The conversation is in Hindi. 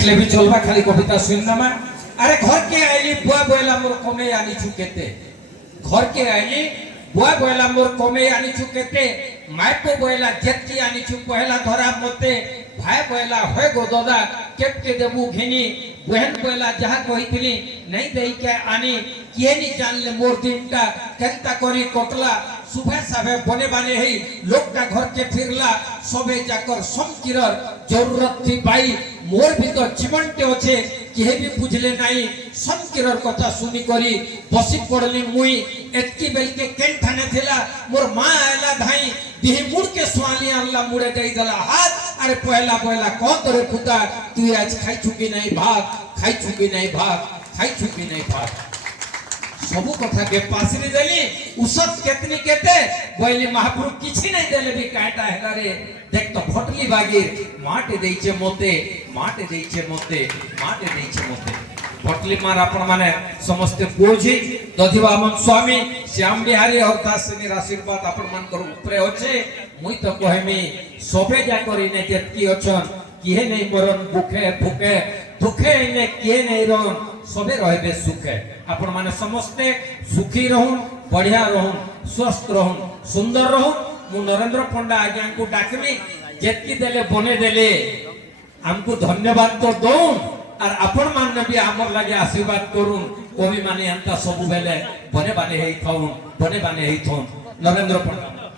लिखले भी चलबा खाली कविता सुननामा अरे घर के आइली बुआ बोला मोर कमे आनी छु केते घर के आइली बुआ बोला मोर कमे आनी छु केते माइपो बोला जेतकी आनी छु पहला धरा मते भाई बोला होय गो दादा केते देबू घिनी बहन बोला जहा कहितली नहीं देई के आनी किए नी जान ले मोर दिनटा केनता करी कटला सुबह साबे बने बने ही लोकटा घर के फिरला सबे जाकर समकिरर जरूरत थी भाई मोर भी तो जीवनटे अच्छे किहे भी बुझले नहीं समकिरर कथा सुनी करी बसी पड़ली मुई एतकी बेल के केन थाने थिला मोर मां आला धाई दिही मुड़ के स्वाली अल्लाह मुड़े देई दला हाथ अरे पहला पहला कौन तोरे पुता तू आज खाई चुकी नहीं भाग खाई चुकी नहीं भाग खाई चुकी नहीं भाग सबु कथा के पासरी देली उसत केतनी केते बोली महाप्रभु किछि नहीं देले भी काटा हैला रे देख तो फटली बागीर माटे देइछे मोते माटे देइछे मोते माटे देइछे मोते फटली मार आपण माने समस्त बोझी दधिवामन स्वामी श्याम बिहारी और दासनी आशीर्वाद आपण मान कर ऊपरे होचे मुई तो कहमी सबे जा करिने जेतकी अछन किहे नहीं मरन भूखे भूखे दुखे ने किहे नहीं रहन सबे रहबे सुखे आपण माने समस्ते सुखी रहूं बढ़िया रहूं स्वस्थ रहूं सुंदर रहूं मु नरेंद्र पंडा आज्ञा को डाकमी जेतकी देले बने देले हमको धन्यवाद तो दो और आपण मान भी हमर लगे आशीर्वाद करूं कवि माने अंता सब बेले बने बाने हेई थाउन बने बाने हेई थोन नरेंद्र पंडा